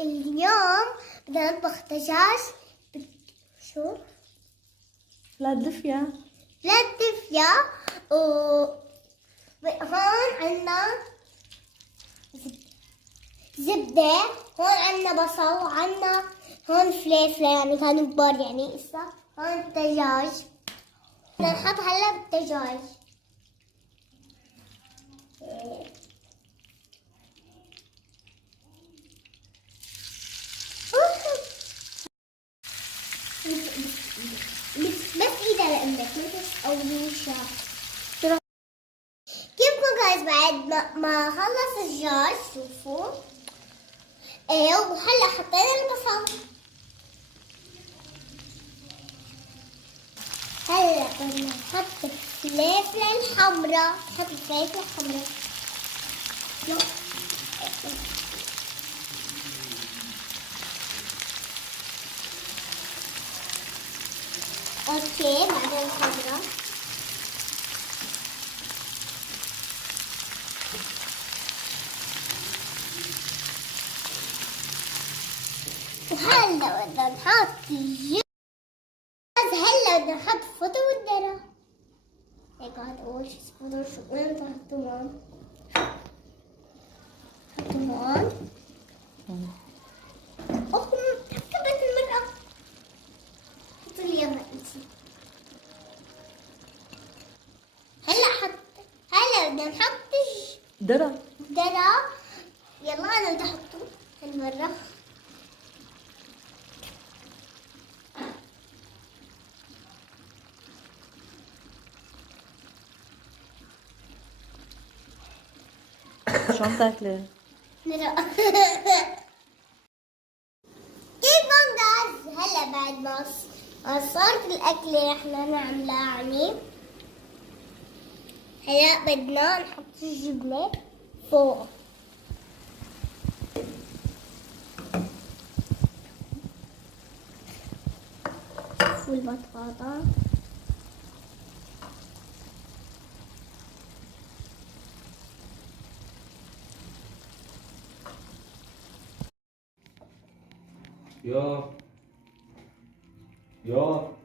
اليوم بدنا نطبخ دجاج. شو؟ لا دفيا. لا دفيا. هون عنا زبدة، هون عنا بصل، وعنا هون فليفلة يعني كانوا كبار يعني. إسا هون الدجاج بدنا نحط هلا بالدجاج. بس ايدها لأمك ما تسقويشها. كيفكم جايز بعد ما خلص الدجاج شوفوا. وهلا حطينا البصل. هلا بدنا نحط الفلفلة الحمراء. نحط الفلفلة الحمراء. اوكي بعدين الخضراء. وهلا بدنا نحط الجبن. هلا بدنا نحط فطر والذرة. هيك هذا اول شي فطر. شو وين تحطوا هون؟ حطوا هون. كبت المرأة. حطوا لي اياها انتي. هلا بدنا نحط درة. يلا انا بدي احطه هالمرة. شو عم تاكلي؟ نرى. كيفكم جايز؟ هلا بعد ما صارت الأكلة احنا نعملها يعني. هلا بدنا نحط الجبنة فوق. والبطاطا. يا